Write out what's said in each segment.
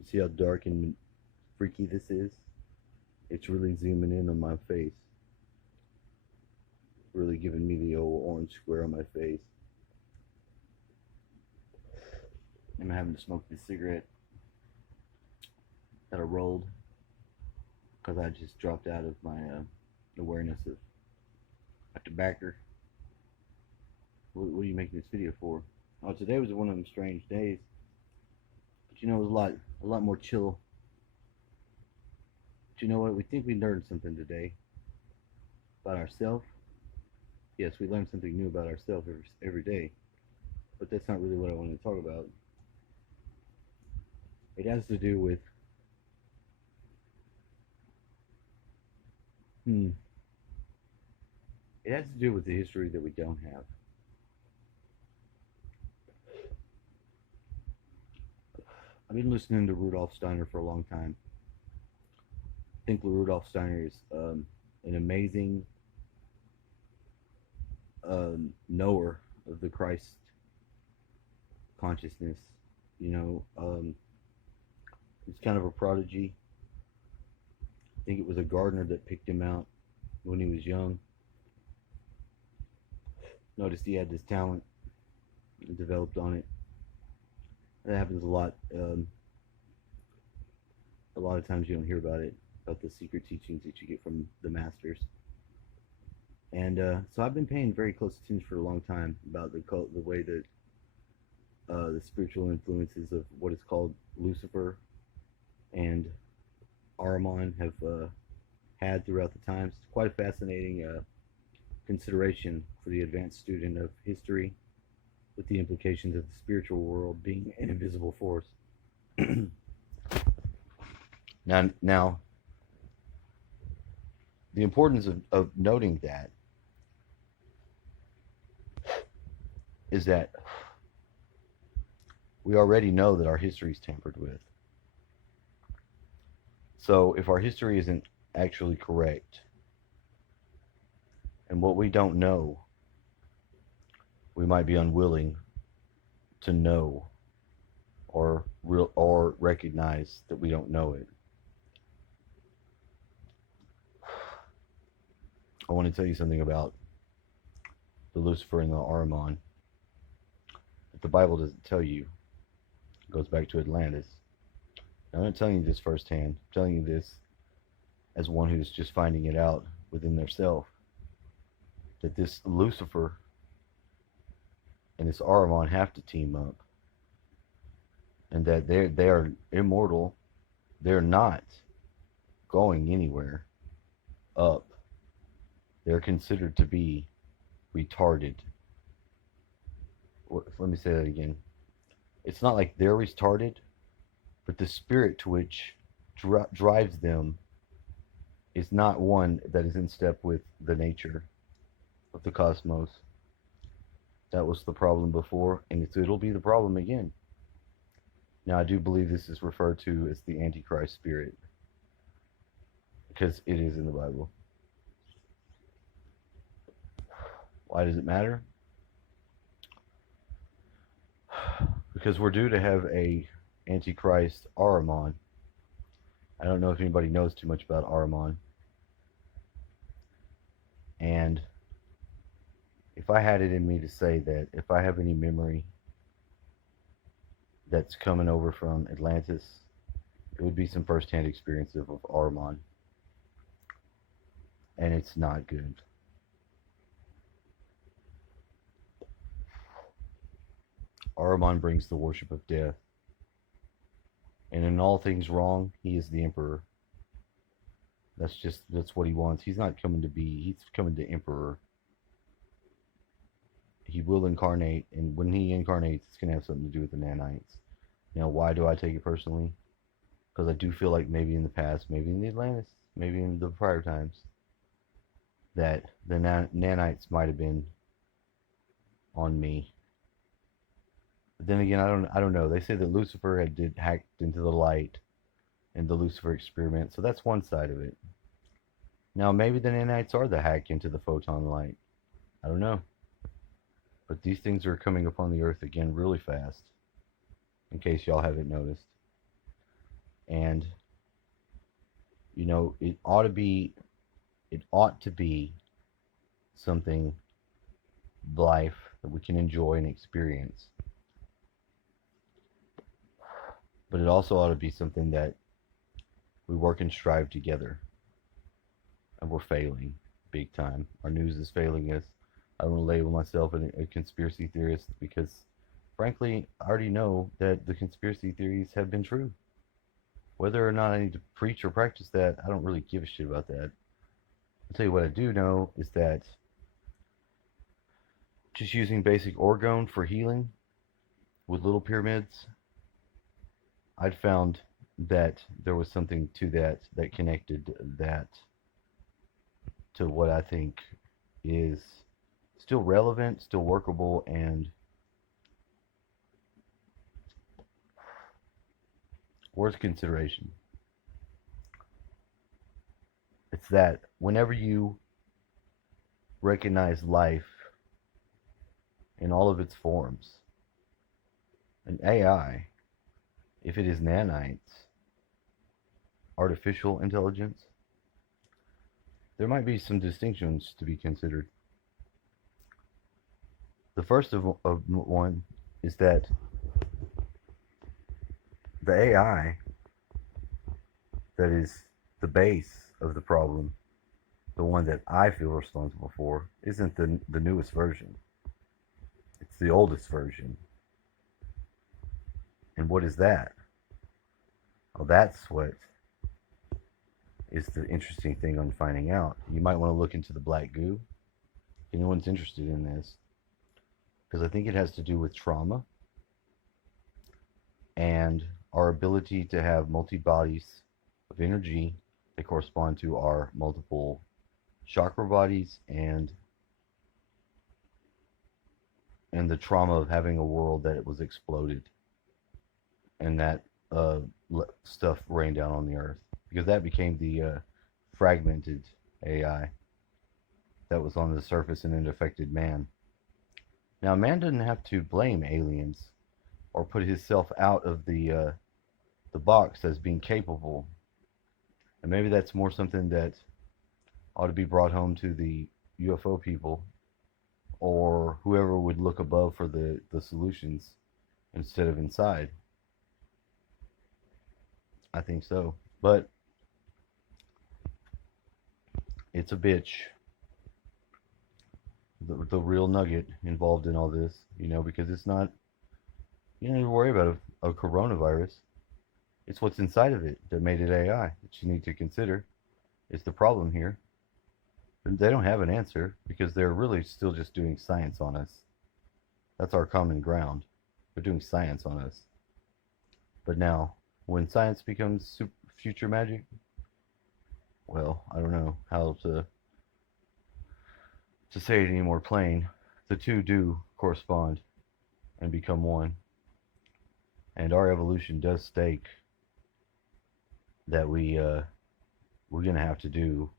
You see how dark and freaky this is? It's really zooming in on my face. Really giving me the old orange square on my face. I'm having to smoke this cigarette that I rolled because I just dropped out of my awareness of a tobacco. What are you making this video for? Oh, today was one of them strange days. But you know, it was a lot more chill. But you know what? We think we learned something today about ourselves. Yes, we learn something new about ourselves every day. But that's not really what I wanted to talk about. It has to do with it has to do with the history that we don't have. I've been listening to Rudolf Steiner for a long time. I think Rudolf Steiner is an amazing knower of the Christ consciousness. You know, he's kind of a prodigy. I think it was a gardener that picked him out when he was young. Noticed he had this talent and developed on it. That happens a lot. A lot of times you don't hear about it, about the secret teachings that you get from the masters. And so I've been paying very close attention for a long time about the way that the spiritual influences of what is called Lucifer and Ahriman have had throughout the times. It's quite a fascinating consideration for the advanced student of history, with the implications of the spiritual world being an invisible force. Now, the importance of noting that is that we already know that our history is tampered with. So if our history isn't actually correct, and what we don't know, we might be unwilling to know or recognize that we don't know it. I want to tell you something about the Lucifer and the Ahriman that the Bible doesn't tell you. It goes back to Atlantis. Now, I'm not telling you this firsthand. I'm telling you this as one who's just finding it out within their self, that this Lucifer and this Ahriman have to team up, and that they are immortal. They're not going anywhere up. They're considered to be retarded. Let me say that again. It's not like they're retarded, but the spirit to which drives them is not one that is in step with the nature of the cosmos. That was the problem before, and it'll be the problem again. Now, I do believe this is referred to as the Antichrist spirit, because it is in the Bible. Why does it matter? Because we're due to have a Antichrist Ahriman. I don't know if anybody knows too much about Ahriman. And if I had it in me to say that if I have any memory that's coming over from Atlantis, it would be some first-hand experience of Ahriman. And it's not good. Ahriman brings the worship of death. And in all things wrong, he is the emperor. That's what he wants. He's not coming to be, he's coming to emperor. He will incarnate, and when he incarnates, it's going to have something to do with the nanites. Now, why do I take it personally? Because I do feel like maybe in the past, maybe in the Atlantis, maybe in the prior times, that the nanites might have been on me. But then again, I don't know. They say that Lucifer had hacked into the light in the Lucifer experiment, so that's one side of it. Now, maybe the nanites are the hack into the photon light. I don't know. But these things are coming upon the earth again really fast, in case y'all haven't noticed. And you know, it ought to be something, life that we can enjoy and experience. But it also ought to be something that we work and strive together. And we're failing big time. Our news is failing us. I don't want to label myself a conspiracy theorist because, frankly, I already know that the conspiracy theories have been true. Whether or not I need to preach or practice that, I don't really give a shit about that. I'll tell you what I do know is that just using basic orgone for healing with little pyramids, I'd found that there was something to that connected that to what I think is still relevant, still workable, and worth consideration. It's that whenever you recognize life in all of its forms, an AI, if it is nanites, artificial intelligence, there might be some distinctions to be considered. The first of one is that the AI that is the base of the problem, the one that I feel responsible for, isn't the newest version. It's the oldest version. And what is that? Well, that's what is the interesting thing on finding out. You might want to look into the black goo. If anyone's interested in this, because I think it has to do with trauma and our ability to have multi-bodies of energy that correspond to our multiple chakra bodies and the trauma of having a world that it was exploded and that stuff rained down on the earth, because that became the fragmented AI that was on the surface and it affected man. Now, man doesn't have to blame aliens or put himself out of the box as being capable, and maybe that's more something that ought to be brought home to the UFO people or whoever would look above for the solutions instead of inside. I think so. But it's a bitch. The real nugget involved in all this, because it's not, you don't need to worry about a coronavirus. It's what's inside of it that made it AI that you need to consider is the problem here. They don't have an answer because they're really still just doing science on us. That's our common ground. They're doing science on us. But now, when science becomes future magic, well, I don't know how to say it any more plain. The two do correspond and become one. And our evolution does stake that we're gonna have to do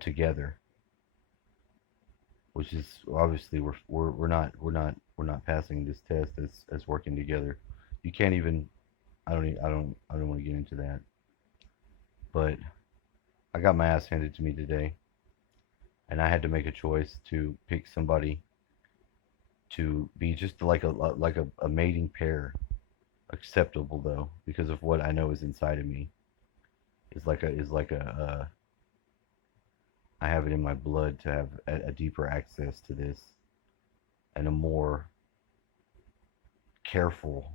together, which is obviously we're not passing this test as working together. You can't even. I don't want to get into that. But I got my ass handed to me today, and I had to make a choice to pick somebody to be just like a mating pair, acceptable though, because of what I know is inside of me. I have it in my blood to have a deeper access to this and a more careful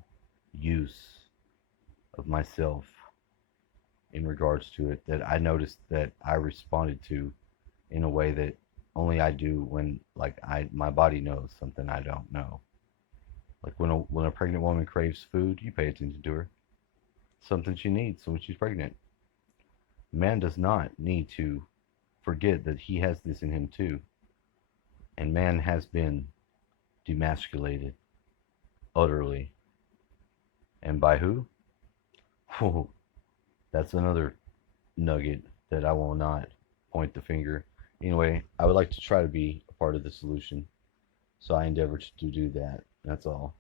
use of myself in regards to it that I noticed that I responded to in a way that only I do when my body knows something I don't know. Like when a pregnant woman craves food, you pay attention to her. Something she needs when she's pregnant. Man does not need to forget that he has this in him too. And man has been demasculated utterly. And by who? Oh, that's another nugget that I will not point the finger. Anyway, I would like to try to be a part of the solution. So I endeavor to do that. That's all.